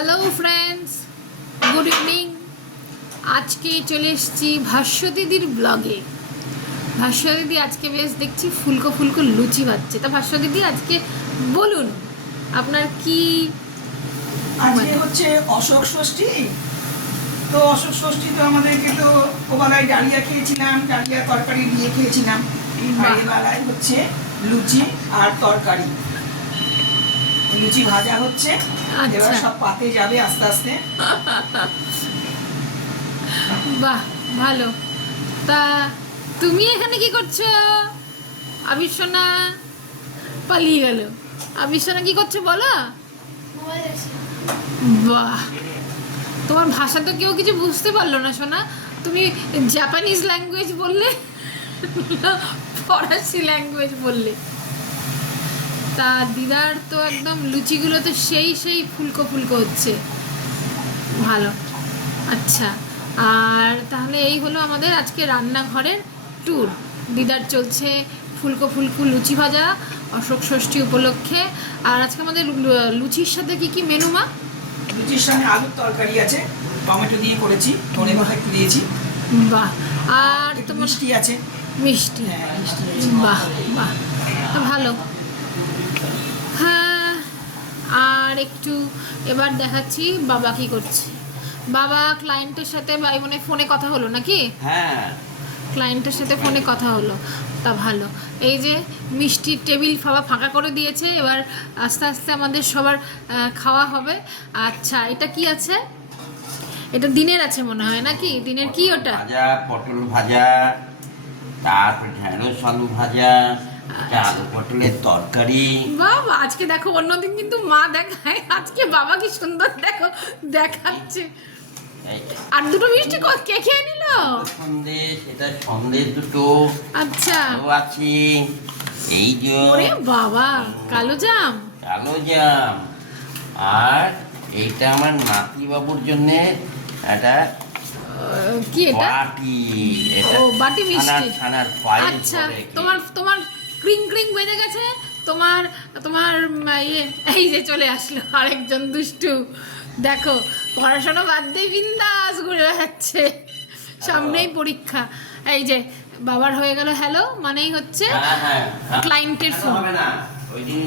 Hello friends, good evening. আজকে চলে এসেছি ভাষ্য দিদির ব্লগে। ভাষ্য দিদি আজকে বেশ দেখছি ফুলকো ফুলকো লুচি ভাজছে। তা ভাষ্য দিদি আজকে বলুন আপনার কি? আজকে হচ্ছে অশোক ষষ্ঠী। তো অশোক ষষ্ঠী তো আমাদেরকে তো ওবেলায় ডালিয়া খেয়েছিলাম, ডালিয়া তরকারি দিয়ে খেয়েছিলাম। আর এবেলায় হচ্ছে লুচি আর তরকারি, লুচি ভাজা হচ্ছে। এবার সব পাতে যাবে আস্তে আস্তে। বাহ, ভালো। তা তুমি এখানে কি করছো? আবির পালিয়ে গেল। আবির কি করছো বলো? বাহ, তোমার ভাষা তো কেউ কিছু বুঝতে পারলো না সোনা। তুমি জাপানিজ ল্যাঙ্গুয়েজ বললে, ফরাসি ল্যাঙ্গুয়েজ বললে। তা দিদার তো একদম লুচিগুলো তো সেই সেই ফুলকো ফুলকো হচ্ছে, ভালো। আচ্ছা, আর তাহলে এই হলো আমাদের আজকে রান্নাঘরের ট্যুর। দিদার চলছে ফুলকো ফুলকো লুচি ভাজা অশোক ষষ্ঠী উপলক্ষে। আর আজকে আমাদের লুচির সাথে কি কি মেনু মা? লুচির সঙ্গে আলুর তরকারি আছে, টমেটো দিয়ে করেছি, ধনে পাতা একটু দিয়েছি। বাহ, আর তোমার মিষ্টি আছে। মিষ্টি, হ্যাঁ, মিষ্টি আছে। বাহ বাহ, ভালো। হ্যাঁ, আর একটু এবার দেখাচ্ছি বাবা কি করছে। বাবা ক্লায়েন্টের সাথে মানে ফোনে কথা হলো নাকি? হ্যাঁ, ক্লায়েন্টের সাথে ফোনে কথা হলো। তা ভালো। এই যে মিষ্টির টেবিল বাবা ফাঁকা করে দিয়েছে, এবার আস্তে আস্তে আমাদের সবার খাওয়া হবে। আচ্ছা, এটা কি আছে? এটা দিনের আছে মনে হয় নাকি? দিনের কি ওটা? ভাজা, পটল ভাজা, তারপর ঢেঁড়স আলু ভাজা, আলু পটলের তরকারি। বাবা, আজকে দেখো অন্যদিন কিন্তু মা দেখায়, আজকে বাবা কি সুন্দর দেখো দেখাচ্ছে। আর দুটো মিষ্টি কে খেয়ে নিল? সন্দেশ, এটা সন্দেশ দুটো। আচ্ছা, আছে এই যে ওরে বাবা, কালো জাম। কালো জাম। আর এইটা আমার নাতি বাবুর জন্য একটা কি এটা? বাটি। এটা ও, বাটি মিষ্টি। ছানার পায়েস। আচ্ছা, তোমার তোমার ক্রিং ক্রিং বেজে গেছে। তোমার তোমার ইয়ে, এই যে চলে আসলো আরেকজন দুষ্টু। দেখো, পড়াশোনা বাদ দিয়ে বিন্দাস ঘুরে বেড়াচ্ছে, সামনেই পরীক্ষা। এই যে বাবার হয়ে গেল হ্যালো, মানেই হচ্ছে ক্লায়েন্টের ফোন। হবে না, ওই দিন